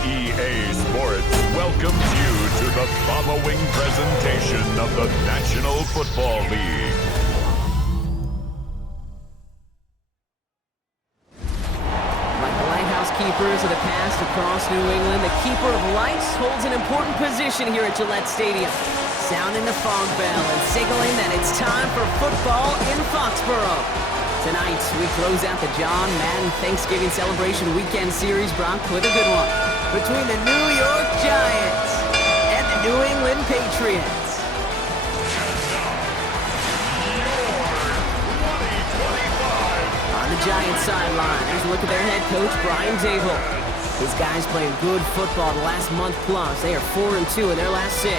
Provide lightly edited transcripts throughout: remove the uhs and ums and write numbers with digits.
EA Sports welcomes you to the following presentation of the National Football League. Like the lighthouse keepers of the past across New England, the keeper of lights holds an important position here at Gillette Stadium, sounding the fog bell and signaling that it's time for football in Foxborough. Tonight, we close out the John Madden Thanksgiving Celebration Weekend Series, Brock, with a good one between the New York Giants and the New England Patriots. On the Giants sideline, there's a look at their head coach, Brian Dable. His guys playing good football the last month plus. They are 4-2 in their last 6.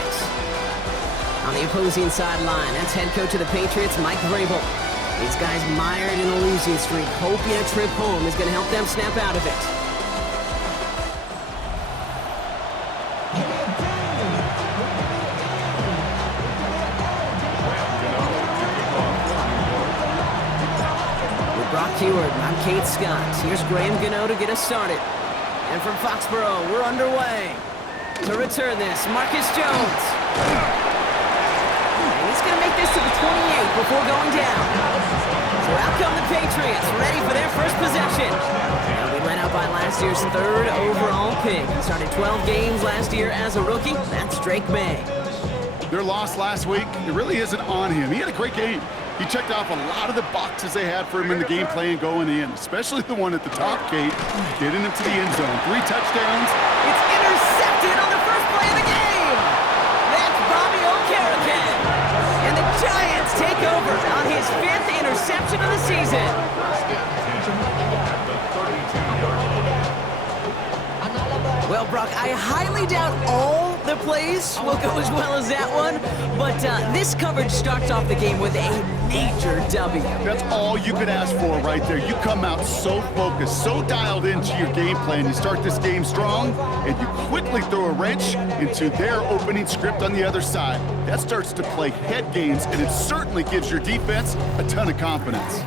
On the opposing sideline, that's head coach of the Patriots, Mike Vrabel. These guys mired in a losing streak, hoping a trip home is going to help them snap out of it. With Brock Heward, I'm Kate Scott. Here's Graham Gano to get us started. And from Foxborough, we're underway. To return this, Marcus Jones. And he's going to make this to the 28 before going down. So out come the Patriots, ready for their first possession. And we led out by last year's 3rd overall pick. He started 12 games last year as a rookie. That's Drake May. Their loss last week, it really isn't on him. He had a great game. He checked off a lot of the boxes they had for him in the game plan going in, especially the one at the top, Kate, getting him to the end zone. 3 touchdowns. It's intercepted on the first play of the game. That's Bobby Okereke. And the Giants take over on his 5th interception of the season. Well, Brock, I highly doubt all the plays will go as well as that one, but this coverage starts off the game with a major W. That's all you could ask for right there. You come out so focused, so dialed into your game plan. You start this game strong, and you quickly throw a wrench into their opening script on the other side. That starts to play head games, and it certainly gives your defense a ton of confidence.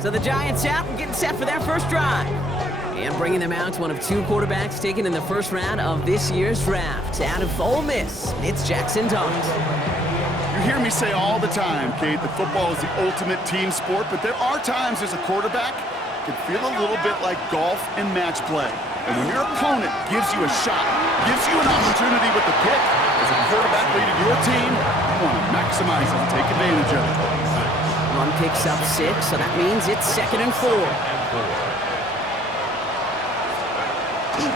So the Giants out and getting set for their first drive. And bringing them out, one of 2 quarterbacks taken in the first round of this year's draft. Out of Ole Miss, it's Jackson Dart. You hear me say all the time, Kate, that football is the ultimate team sport, but there are times as a quarterback it can feel a little bit like golf and match play. And when your opponent gives you a shot, gives you an opportunity with the pick, as a quarterback leading your team, you want to maximize it and take advantage of it. Run picks up 6, so that means it's 2nd and 4.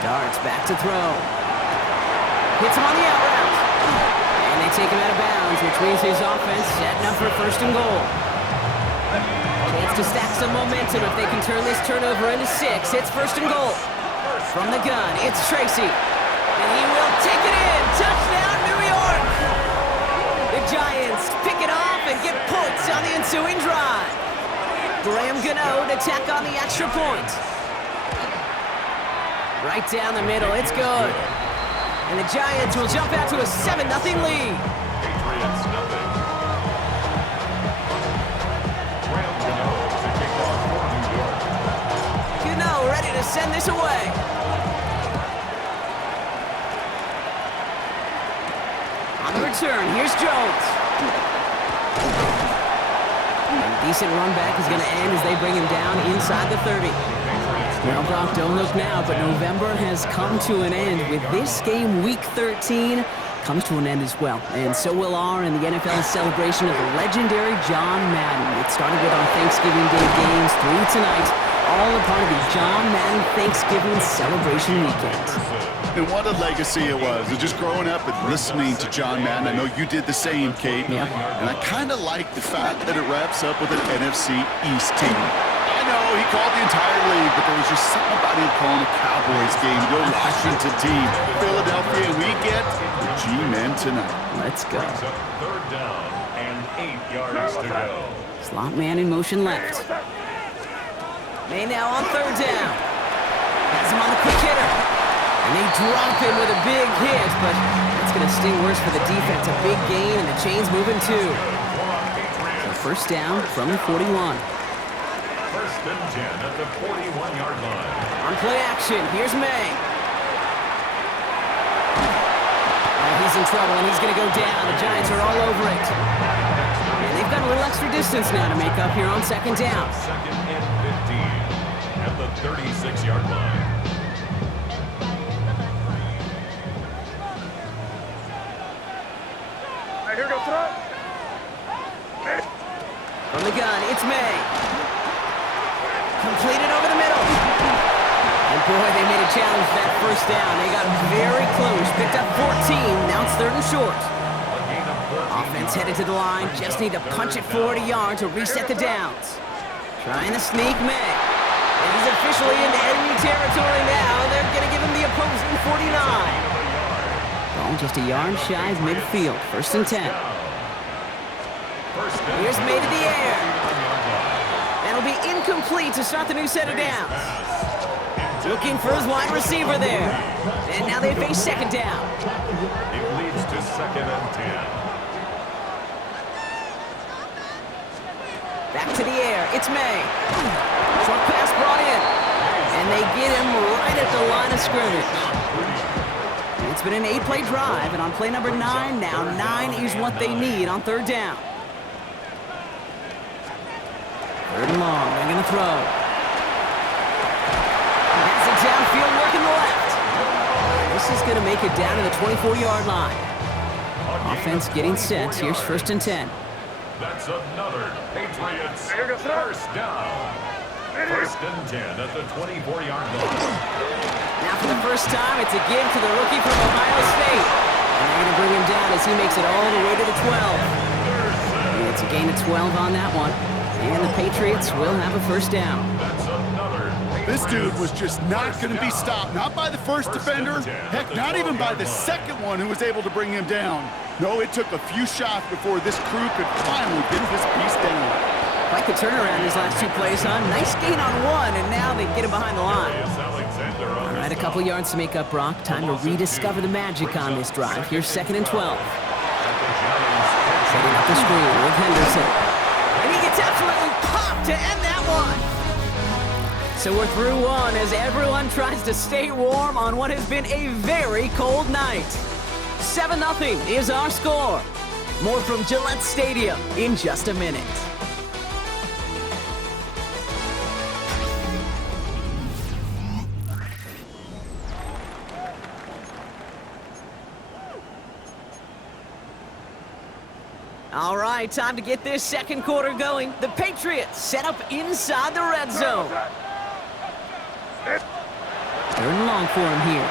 Dart's back to throw. Hits him on the out route. And they take him out of bounds, which means his offense setting up for 1st and goal. Chance to stack some momentum if they can turn this turnover into 6. It's 1st and goal. From the gun, it's Tracy. And he will take it in. Touchdown, New York! The Giants pick it off and get points on the ensuing drive. Graham Gano to tack on the extra point. Right down the middle, it's good. And the Giants will jump out to a 7-0 lead. Patriots nothing. Graham Gano to kick off for New York. Gano ready to send this away. On the return, here's Jones. And a decent run back is going to end as they bring him down inside the 30. Well, Brock, don't look now, but November has come to an end with this game, Week 13, comes to an end as well. And so will our and the NFL's celebration of the legendary John Madden. It started with our Thanksgiving Day games through tonight, all a part of the John Madden Thanksgiving Celebration Weekend. And what a legacy it was. And just growing up and listening to John Madden, I know you did the same, Kate. Yeah. And I kind of like the fact that it wraps up with an NFC East team. I know he called the entire league, but there was just something about him calling a Cowboys game, your Washington team, Philadelphia, and we get the G-Men tonight. Let's go. 3rd down and 8 yards to go. Slot man in motion left. May now on 3rd down. Has him on the quick hitter. And they drop him with a big hit, but that's going to sting worse for the defense. A big gain, and the chain's moving too. So 1st down from the 41. 1st and 10 at the 41-yard line. On play action, here's May. in trouble, and he's going to go down. The Giants are all over it. And they've got a little extra distance now to make up here on second down. Second and 15 at the 36-yard line. Here go throw. From the gun, it's May. Completed over the middle. And boy, they made a challenge for that first down. They got very close. Picked up 14. Now it's 3rd and short. Offense headed to the line. Just need to punch it 40 yards to reset the downs. Trying to sneak May. And he's officially into enemy territory now. They're going to give him the opposing 49. Ball just a yard shy of midfield. 1st and 10. Here's May to the air. That'll be incomplete to start the new set of downs. Looking for his wide receiver there. And now they face 2nd down. It leads to 2nd and 10. Back to the air. It's May. Short pass brought in. And they get him right at the line of scrimmage. It's been an 8-play drive, and on play number 9, now 9 is what they need on 3rd down. 3rd and long, they're going to throw. That's it downfield, working the left. This is going to make it down to the 24-yard line. Offense getting set. Here's 1st and 10. That's another Patriots first down. 1st and 10 at the 24-yard line. Now for the first time, it's a give to the rookie from Ohio State. And they're going to bring him down as he makes it all the way to the 12. And it's a gain of 12 on that one. And the Patriots will have a first down. This dude was just not going to be stopped. Not by the first defender. Heck, not even by the second one who was able to bring him down. No, it took a few shots before this crew could finally get this piece down. Quite the turnaround his last 2 plays, huh? Nice gain on 1, and now they get him behind the line. All right, a couple yards to make up, Brock. Time to rediscover the magic on this drive. Here's 2nd and 12. Setting up the screen with Henderson. And he gets absolutely popped to end that one. So we're through 1 as everyone tries to stay warm on what has been a very cold night. 7-0 is our score. More from Gillette Stadium in just a minute. All right, time to get this second quarter going. The Patriots set up inside the red zone. 3rd and long for him here.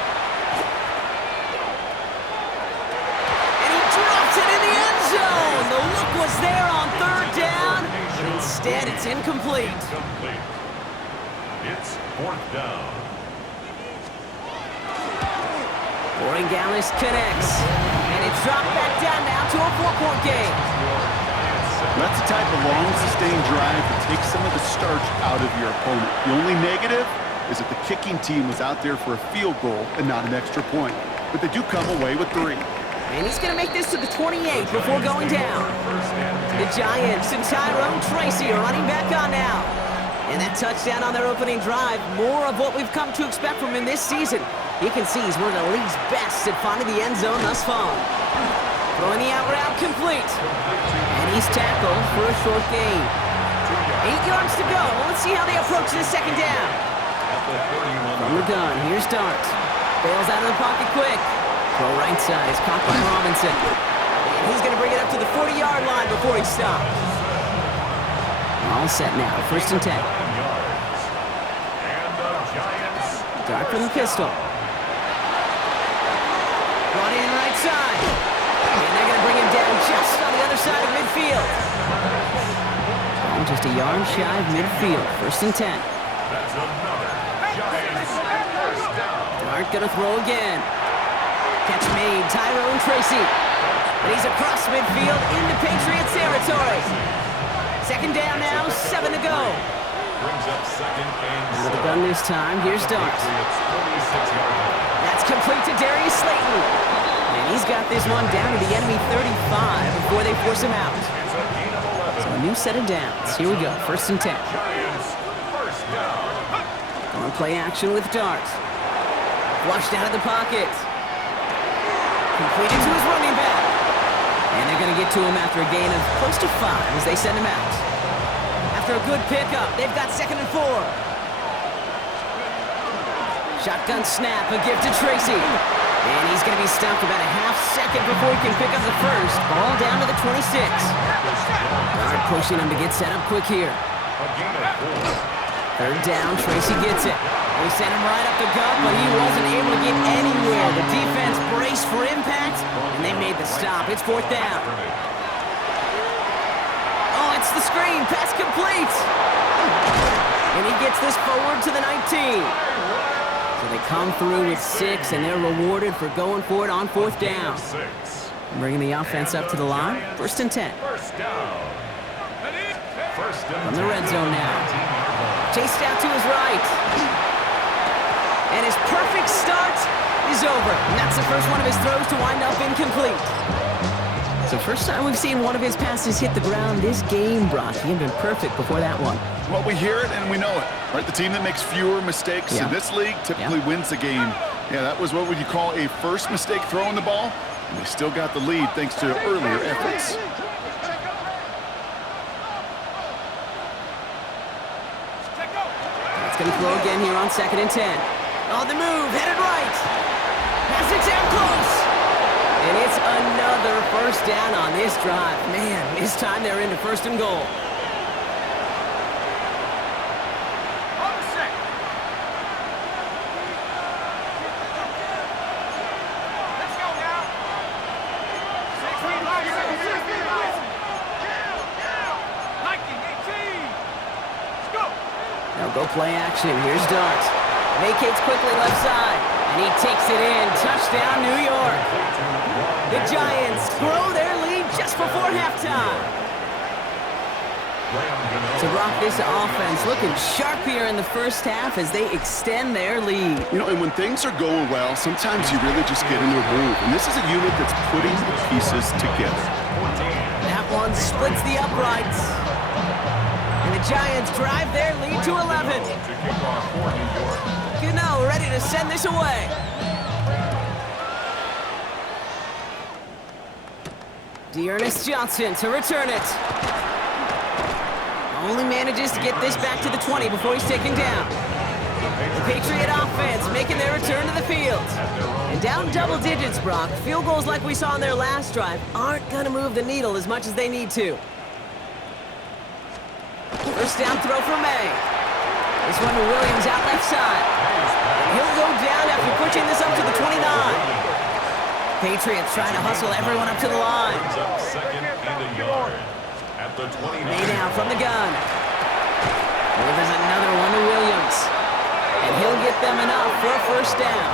And he drops it in the end zone. The look was there on 3rd down. Instead, it's incomplete. It's 4th down. Gallis connects. And it's dropped back down now to a 4-point game. That's the type of long, sustained drive that takes some of the starch out of your opponent. The only negative is that the kicking team was out there for a field goal and not an extra point. But they do come away with 3. And he's going to make this to the 28 before going down. The Giants and Tyrone Tracy are running back on now. And that touchdown on their opening drive, more of what we've come to expect from him this season. You can see he's one of the league's best at finding the end zone thus far. Throwing the out route complete. And he's tackled for a short gain. 8 yards to go. Let's see how they approach this second down. From the gun, here's Dart. Bails out of the pocket quick. Throw right side is caught by Robinson. And he's going to bring it up to the 40-yard line before he stops. All set now, 1st and 10. Dart from the pistol. Brought in right side. And they're going to bring him down just on the other side of midfield. Ball just a yard shy of midfield, 1st and 10. Dart going to throw again. Catch made, Tyrone Tracy. And he's across midfield into Patriots territory. 2nd down now, 7 to go. Brings up 2nd and Out of the gun this time, here's Dart. That's complete to Darius Slayton. And he's got this one down to the enemy 35 before they force him out. So a new set of downs. Here we go, 1st and 10. On play action with Dart. Flushed out of the pocket. Completed to his running back. And they're going to get to him after a gain of close to 5 as they send him out. After a good pickup, they've got 2nd and 4. Shotgun snap, a gift to Tracy. And he's going to be stopped about a half second before he can pick up the first. Ball down to the 26. Guard pushing him to get set up quick here. 3rd down, Tracy gets it. They sent him right up the gut, but he wasn't able to get anywhere. The defense braced for impact, and they made the stop. It's 4th down. Oh, it's the screen. Pass complete. And he gets this forward to the 19. So they come through with 6, and they're rewarded for going for it on 4th down. Bringing the offense up to the line. 1st and 10. From the red zone now. Chased out to his right. And his perfect start is over. And that's the first one of his throws to wind up incomplete. So first time we've seen one of his passes hit the ground this game, Brock. He had been perfect before that one. Well, we hear it and we know it, right? The team that makes fewer mistakes in this league typically wins the game. Yeah, that was what would you call a first mistake throwing the ball, and they still got the lead thanks to earlier efforts. It's going to throw again here on 2nd and 10. On the move, headed right. Pass it down close. And it's another 1st down on this drive. Man, this time they're into 1st and goal. Now go play action. Here's Dart. Vacates quickly left side. And he takes it in. Touchdown, New York. The Giants grow their lead just before halftime. So Brock, this offense looking sharp here in the first half as they extend their lead. You know, and when things are going well, sometimes you really just get into a groove. And this is a unit that's putting the pieces together. That one splits the uprights. And the Giants drive their lead to 11. Gano ready to send this away. Dearness Johnson to return it. Only manages to get this back to the 20 before he's taken down. The Patriot offense making their return to the field. And down double digits, Brock. Field goals like we saw on their last drive aren't going to move the needle as much as they need to. 1st down throw for May. This one to Williams out left side. And he'll go down after pushing this up to the 29. Patriots trying to hustle everyone up to the line. May now from the gun. Delivers another one to Williams. And he'll get them enough for a 1st down.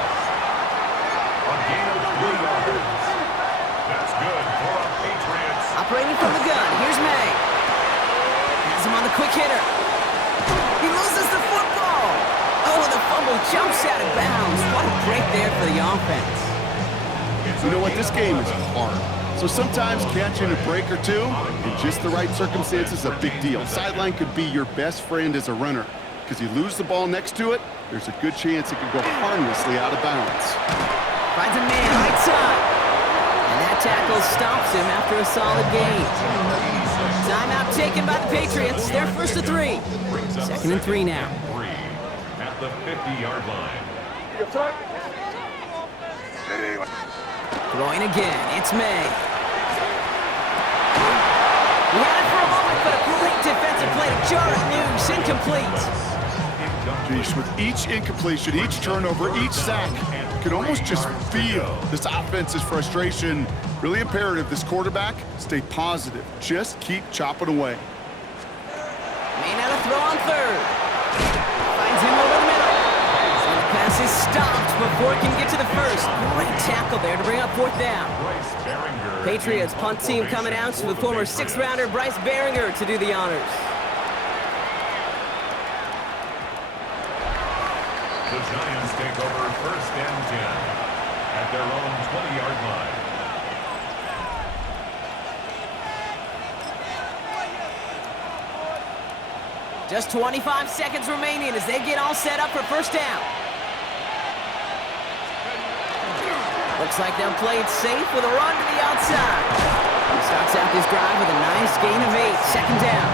That's good for the Patriots. Operating from the gun, here's May. Has him on the quick hitter. He loses the football. Oh, and the fumble jumps out of bounds. What a break there for the offense. You know what? This game is hard. So sometimes catching a break or two in just the right circumstances is a big deal. Sideline could be your best friend as a runner because you lose the ball next to it, there's a good chance it could go harmlessly out of bounds. Finds a man right side. And that tackle stops him after a solid gain. Timeout taken by the Patriots. They're 1st to 3. 2nd and 3 now. At the 50-yard line. Throwing again, it's May. He had it for a moment, but a great defensive play to jar it loose, incomplete. Jeez, with each incompletion, each turnover, each sack, you can almost just feel this offense's frustration. Really imperative, this quarterback, stay positive. Just keep chopping away. May now to throw on 3rd. Finds him over the middle. So the pass is stopped before it can get to the 1st. Great tackle there to bring up 4th down. Patriots punt team coming out with former 6th-rounder Bryce Behringer to do the honors. The Giants take over 1st and 10 at their own 20-yard line. Just 25 seconds remaining as they get all set up for 1st down. Looks like they'll play it safe with a run to the outside. He starts out this drive with a nice gain of 8. Second down.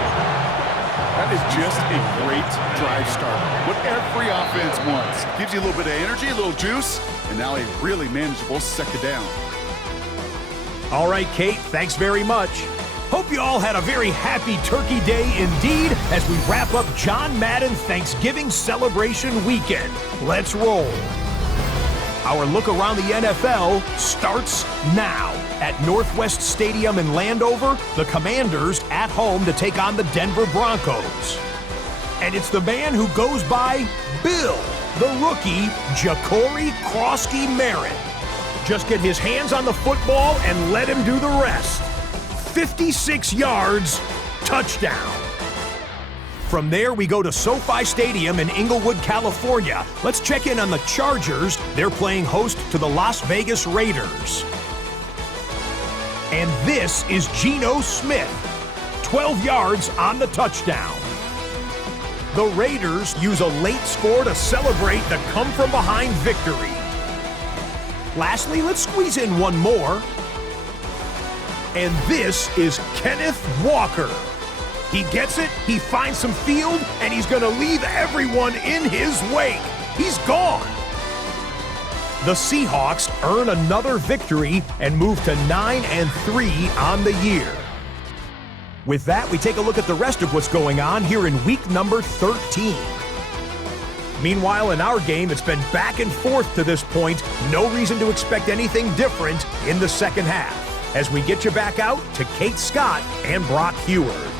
That is just a great drive starter. What every offense wants. Gives you a little bit of energy, a little juice, and now a really manageable second down. All right, Kate, thanks very much. Hope you all had a very happy Turkey Day indeed as we wrap up John Madden Thanksgiving celebration weekend. Let's roll. Our look around the NFL starts now. At Northwest Stadium in Landover, the Commanders at home to take on the Denver Broncos. And it's the man who goes by Bill, the rookie, Ja'Cory Krosky-Merritt. Just get his hands on the football and let him do the rest. 56 yards, touchdown. From there, we go to SoFi Stadium in Inglewood, California. Let's check in on the Chargers. They're playing host to the Las Vegas Raiders. And this is Geno Smith, 12 yards on the touchdown. The Raiders use a late score to celebrate the come-from-behind victory. Lastly, let's squeeze in one more. And this is Kenneth Walker. He gets it, he finds some field, and he's going to leave everyone in his wake. He's gone. The Seahawks earn another victory and move to 9-3 on the year. With that, we take a look at the rest of what's going on here in week number 13. Meanwhile, in our game, it's been back and forth to this point. No reason to expect anything different in the second half, as we get you back out to Kate Scott and Brock Heward.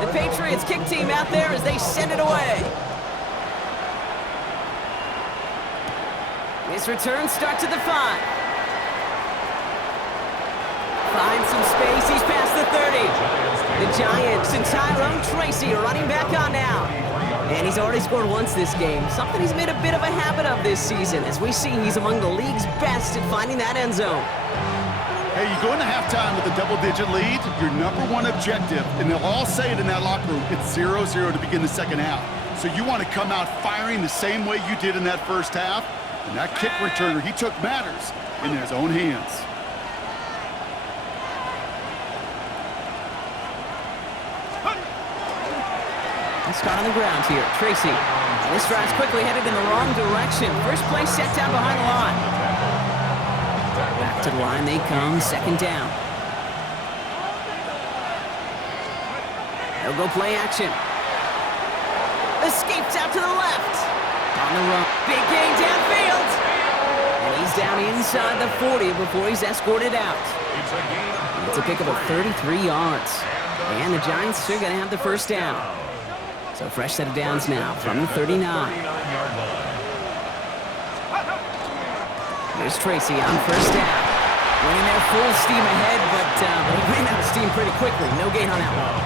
The Patriots kick team out there as they send it away. His return starts at the 5. Finds some space, he's past the 30. The Giants and Tyrone Tracy are running back on now. And he's already scored once this game, something he's made a bit of a habit of this season. As we see, he's among the league's best at finding that end zone. Hey, you go into halftime with a double-digit lead, your number one objective, and they'll all say it in that locker room, it's 0-0 to begin the second half. So you want to come out firing the same way you did in that first half, and that kick returner, he took matters in his own hands. Let's start on the ground here. Tracy. And this drive's quickly headed in the wrong direction. First play set down behind the line. Back to the line they come. Second down. They'll go play action. Escapes out to the left. On the run. Big gain downfield. And he's down inside the 40 before he's escorted out. It's a pickup of 33 yards. And the Giants are going to have the first down. So fresh set of downs now from the 39. Here's Tracy on first down. Running there full steam ahead, but he ran out of steam pretty quickly. No gain on that one.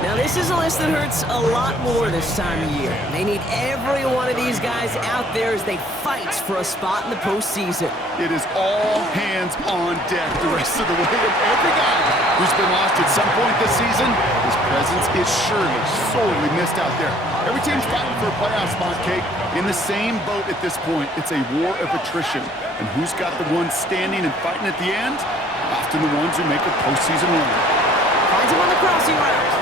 Now this is a list that hurts a lot more this time of year. They need every one of these guys out there as they fight for a spot in the postseason. It is all hands on deck the rest of the way. Every guy who's been lost at some point this season, his presence is surely sorely missed out there. Every team's fighting for a playoff spot, Kate. In the same boat at this point, it's a war of attrition. And who's got the ones standing and fighting at the end? Often the ones who make a postseason run. Finds him on the crossing route.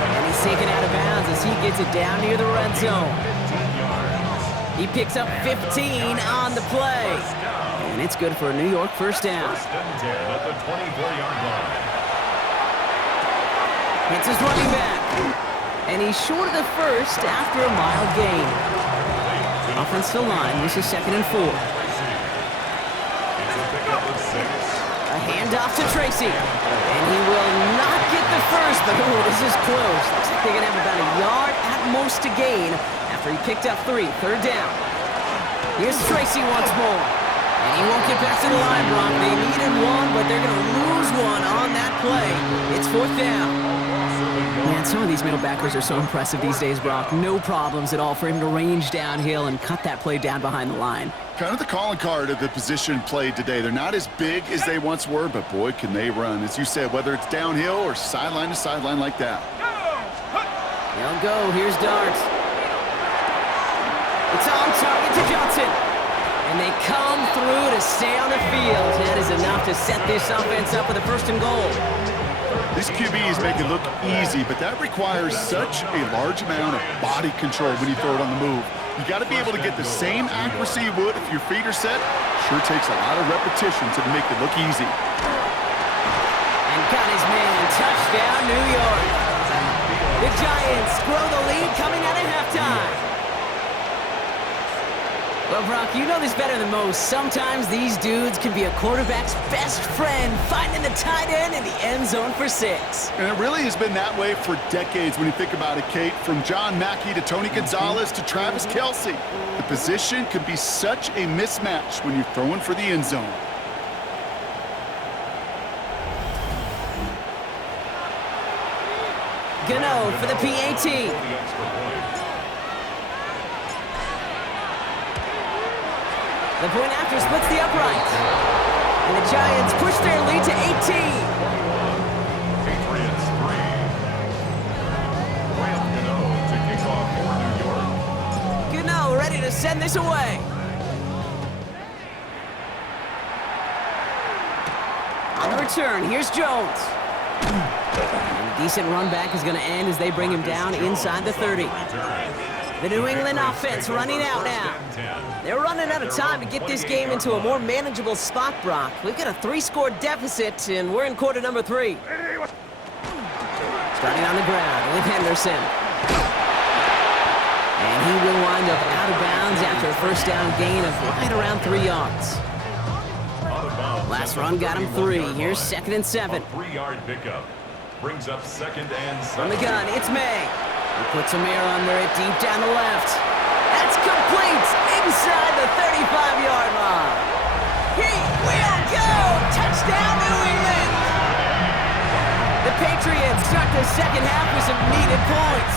And he's taken out of bounds as he gets it down near the red zone. He picks up 15 on the play. And it's good for a New York first down. Hits his running back. And he's short of the first after a mild gain. Offensive line, this is 2nd and 4. A handoff to Tracy. And he will not get the first, but this is close. Looks like they're going to have about a yard at most to gain after he picked up 3. Third down. Here's Tracy once more. And he won't get back to the line, Brock. They needed one, but they're going to lose one on that play. It's 4th down. Man, some of these middle backers are so impressive these days, Brock. No problems at all for him to range downhill and cut that play down behind the line. Kind of the calling card of the position played today. They're not as big as they once were, but boy, can they run. As you said, whether it's downhill or sideline to sideline like that. They'll go. Here's Dart. It's on target to Johnson. And they come through to stay on the field. That is enough to set this offense up with a 1st and goal. These QBs make it look easy, but that requires such a large amount of body control when you throw it on the move. You got to be able to get the same accuracy you would if your feet are set. Sure takes a lot of repetition to make it look easy. And got his man. Touchdown, New York. The Giants grow the lead coming out of halftime. Well, Brock, you know this better than most. Sometimes these dudes can be a quarterback's best friend, finding the tight end in the end zone for 6. And it really has been that way for decades when you think about it, Kate. From John Mackey to Tony Gonzalez to Travis Kelce. The position can be such a mismatch when you're throwing for the end zone. Gano for the PAT. The point after splits the upright. And the Giants push their lead to 18. Patriots 3. Graham Gano to kick off for New York. Gano ready to send this away. On the return, here's Jones. And a decent run back is going to end as they bring him down inside the 30. The New England offense running out now. They're running out of time to get this game into a more manageable spot, Brock. We've got a 3-score deficit, and we're in quarter number 3. Starting on the ground with Henderson. And he will wind up out of bounds after a 1st down gain of right around 3 yards. Last run got him 3. Here's 2nd and 7. 3-yard pickup brings up 2nd and 7. From the gun, it's May. He puts some air under it deep down the left. That's complete inside the 35-yard line. He will go! Touchdown, New England! The Patriots start the second half with some needed points.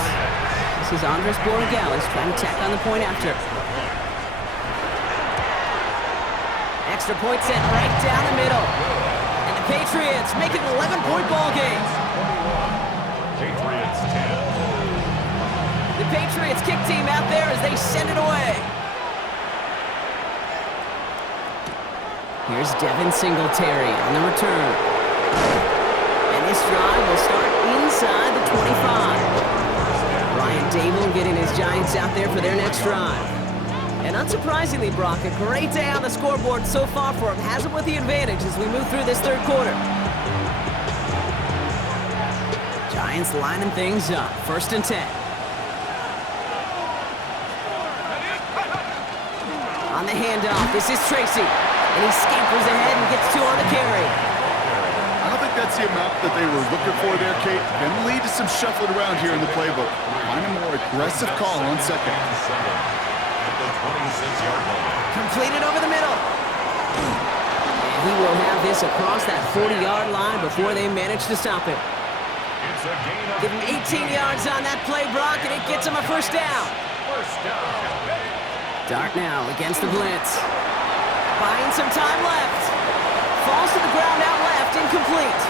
This is Andres Borregales trying to tack on the point after. Extra point set right down the middle. And the Patriots make it an 11-point ball game. Patriots 10. The Patriots kick team out there as they send it away. Here's Devin Singletary on the return. And this drive will start inside the 25. Brian Dable getting his Giants out there for their next drive. And unsurprisingly, Brock, a great day on the scoreboard so far for him. Has him with the advantage as we move through this 3rd quarter. Giants lining things up. 1st and 10. On the handoff, this is Tracy. And he scampers ahead and gets 2 on the carry. I don't think that's the amount that they were looking for there, Kate. Can lead to some shuffling around here in the playbook. Find a more aggressive call on 2nd. At the 26-yard line. Completed over the middle. And he will have this across that 40-yard line before they manage to stop it. It's a gain of Give him 18 yards on that play, Brock, and it gets him a 1st down. 1st down. Dart now against the blitz. Buying some time left. Falls to the ground out left, incomplete.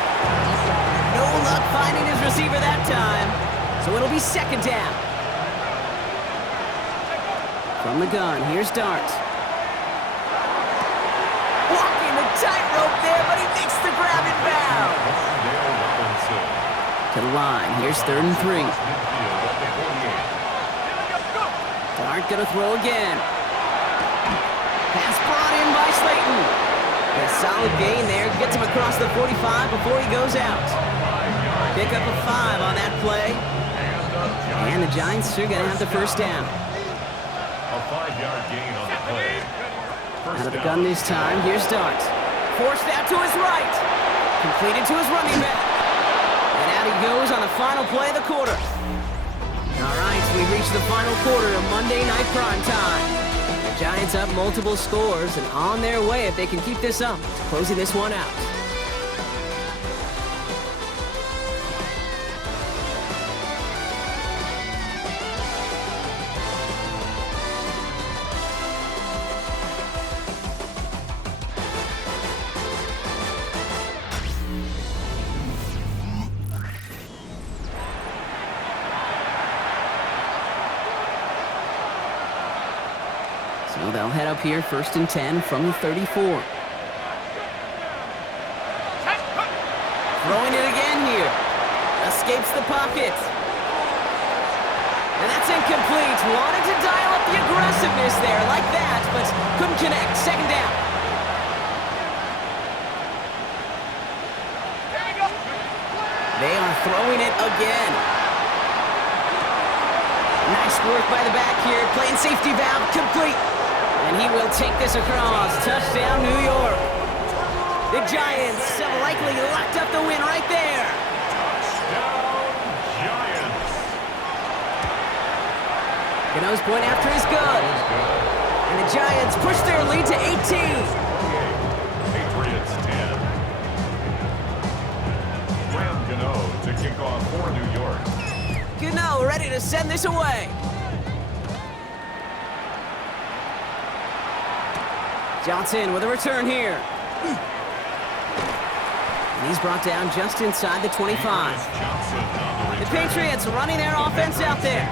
No luck finding his receiver that time. So it'll be 2nd down. From the gun, here's Dart. Walking the tightrope there, but he makes the grab in bounds. To the line, here's 3rd and 3. Dart gonna throw again. Pass brought in by Slayton. A solid gain there. Gets him across the 45 before he goes out. Pick up a 5 on that play. And the Giants are gonna have the 1st down. A 5-yard gain on the play. Out of the gun this time. Here's Dart. Forced out to his right. Completed to his running back. And out he goes on the final play of the quarter. All right, so we've reached the final quarter of Monday Night Prime Time. The Giants up multiple scores and on their way if they can keep this up to closing this one out. They'll head up here 1st and 10 from the 34. Throwing it again here. Escapes the pocket. And that's incomplete. Wanted to dial up the aggressiveness there like that, but couldn't connect. 2nd down. They are throwing it again. Nice work by the back here. Playing safety valve complete. And he will take this across. Touchdown, New York. The Giants have likely locked up the win right there. Touchdown, Giants. Gano's point after is good. And the Giants push their lead to 18. Patriots 10. Graham Gano to kick off for New York. Gano ready to send this away. Johnson with a return here. And he's brought down just inside the 25. The Patriots running their offense out there.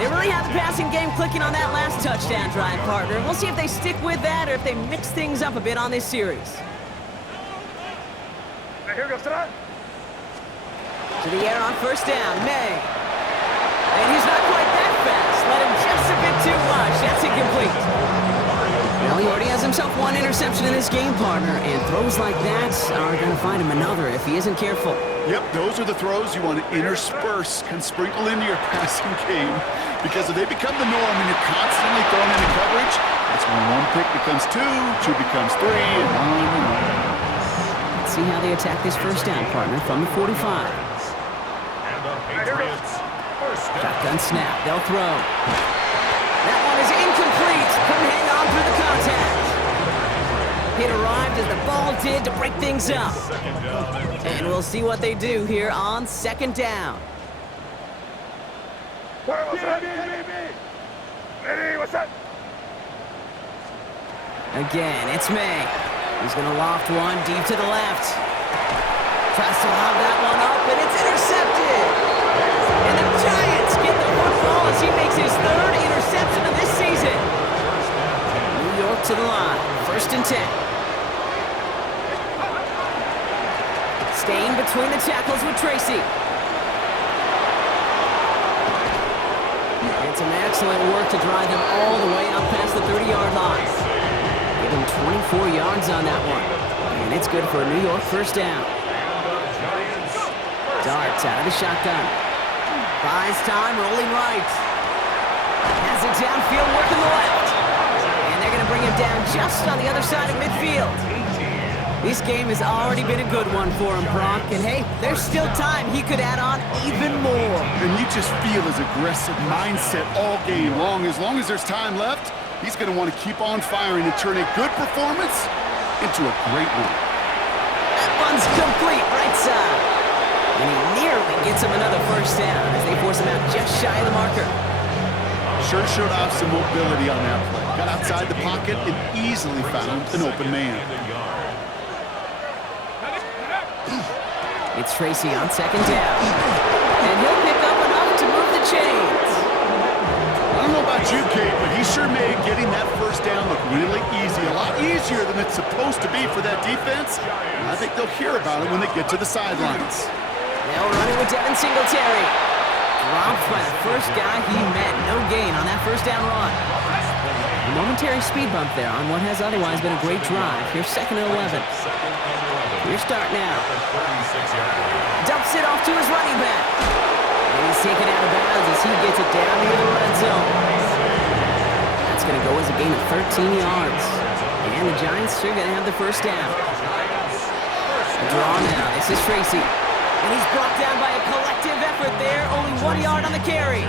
They really have the passing game clicking on that last touchdown drive, partner. We'll see if they stick with that or if they mix things up a bit on this series. To the air on 1st down, May. And he's not quite that fast. Let him just a bit too much. That's incomplete. Well, he already has himself one interception in this game, partner, and throws like that are going to find him another if he isn't careful. Yep, those are the throws you want to intersperse and sprinkle into your passing game, because if they become the norm and you're constantly thrown into coverage, that's when 1 pick becomes 2, 2 becomes 3, and on and on. Let's see how they attack this 1st down, partner, from the 45. And the Patriots first down. Shotgun snap, they'll throw. That one is incomplete. Couldn't hang on through the contact. Hit arrived as the ball did to break things up. 2nd down and 10. And we'll see what they do here on 2nd down. Again, it's May. He's going to loft one deep to the left. Tries to lob that one up, and it's intercepted. And the Giants get the football as he makes his 3rd interception of this season. New York to the line. 1st and 10. Staying between the tackles with Tracy. And some excellent work to drive him all the way up past the 30-yard line. Give him 24 yards on that one. And it's good for a New York 1st down. Darts out of the shotgun. Buys time, rolling right. Has it downfield, working the left. And they're going to bring him down just on the other side of midfield. This game has already been a good one for him, Brock. And hey, there's still time. He could add on even more. And you just feel his aggressive mindset all game long. As long as there's time left, he's going to want to keep on firing and turn a good performance into a great one. That one's complete, right side. And he nearly gets him another 1st down as they force him out just shy of the marker. Sure showed off some mobility on that play. Got outside the pocket and easily found an open man. It's Tracy on 2nd down. And he'll pick up enough to move the chains. I don't know about you, Kate, but he sure made getting that 1st down look really easy. A lot easier than it's supposed to be for that defense. And I think they'll hear about it when they get to the sidelines. They'll run it with Devin Singletary. Dropped by the first guy he met. No gain on that 1st down run. A momentary speed bump there on what has otherwise been a great drive. Here's 2nd and 11. Your start now. Dumps it off to his running back. And he's taken out of bounds as he gets it down near the red zone. That's going to go as a gain of 13 yards. And the Giants are going to have the 1st down. Draw now. This is Tracy. And he's brought down by a collective effort there. Only 1 yard on the carry.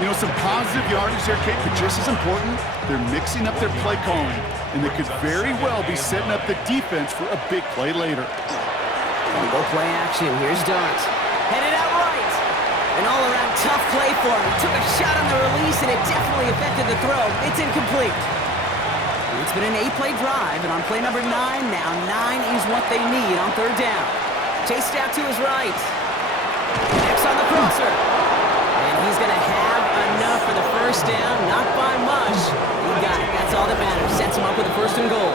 You know, some positive yardage there, Kate, but just as important, they're mixing up their play calling. And they could very well be setting up the defense for a big play later. Go play action. Here's Dart. Headed out right. An all-around tough play for him. He took a shot on the release, and it definitely affected the throw. It's incomplete. It's been an 8-play drive, and on play number 9, now 9 is what they need on 3rd down. Chased out to his right. Next on the crosser. And he's going to have enough for the first down, not by much. He got it. That's all that matters. Sets him up with a first and goal.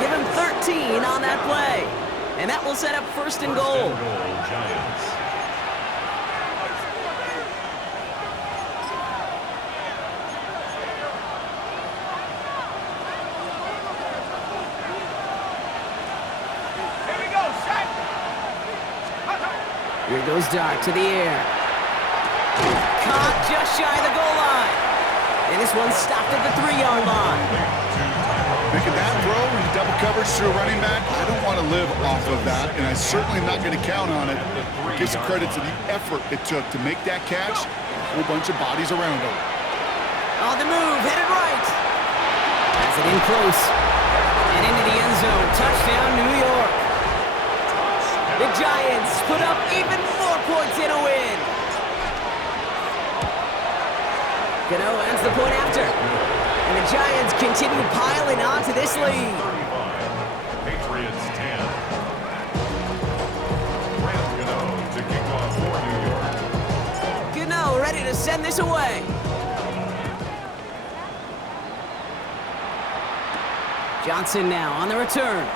Give him 13 on that play. And that will set up first and goal. Giants. Here goes Dart to the air. Caught just shy of the goal line. And this one stopped at the 3-yard line. Making that throw in double coverage to a running back, I don't want to live off of that, and I certainly am not going to count on it. Give some credit to the effort it took to make that catch. A whole bunch of bodies around him. On the move, headed right. Has it in close. And into the end zone. Touchdown, New York. The Giants put up even more points in a win. Gano ends the point after. And the Giants continue piling on to this lead. 35. Patriots 10. Grant Gano to kick off for New York. Gano ready to send this away. Johnson now on the return.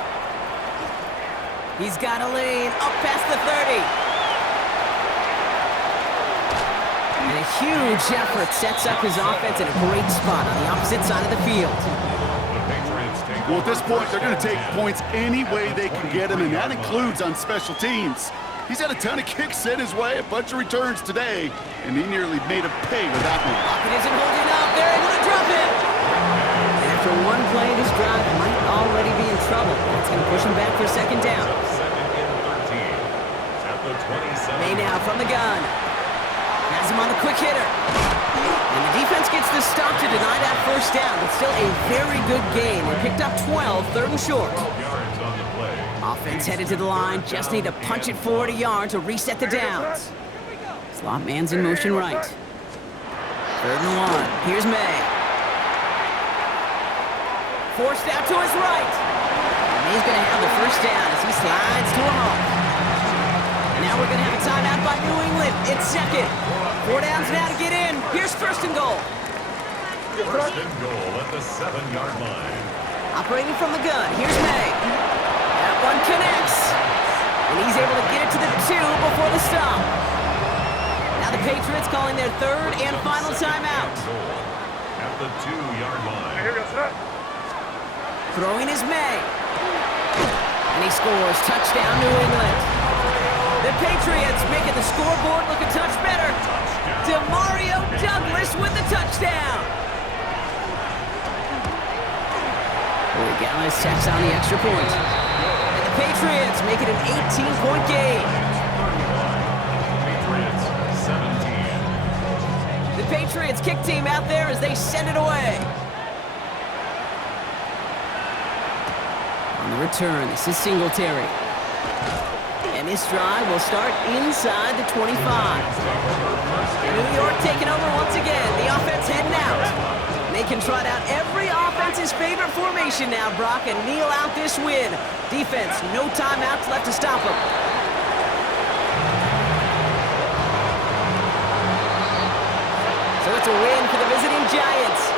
He's got a lane up past the 30. And a huge effort sets up his offense in a great spot on the opposite side of the field. The Patriots take Well, at this point, they're going to take points any way they can get them, and that includes on special teams. He's had a ton of kicks sent his way, a bunch of returns today, and he nearly made a pay with that one. Lockett isn't holding up. They're able to drop it. And after one play, this drive might already be in trouble. That's going to push him back for second down. second and 13. At the 27. May now from the gun. Has him on the quick hitter. And the defense gets the stop to deny that first down. It's still a very good game. They picked up 12, third and short. 12 yards on the play. Offense headed to the line. Just need to punch it forward a yard to reset the downs. Slot man's in motion right. Third and 1. Here's May. Forced out to his right. And he's going to have the first down as he slides to a halt. Now we're going to have a timeout by New England. It's second. 4 downs now to get in. Here's first and goal. First and goal at the 7-yard line. Operating from the gun. Here's May. That one connects. And he's able to get it to the 2 before the stop. Now the Patriots calling their third and final timeout. Goal at the 2-yard line. Throwing is May. And he scores. Touchdown, New England. The Patriots making the scoreboard look a touch better. DeMario Douglas with the touchdown. Gallis checks on the extra point. And the Patriots make it an 18-point game. 35. Patriots 17. The Patriots kick team out there as they send it away. On the return, this is Singletary. And this drive will start inside the 25. New York taking over once again. The offense heading out. They can trot out every offense's favorite formation now, Brock, and kneel out this win. Defense, no timeouts left to stop them. So it's a win for the visiting Giants.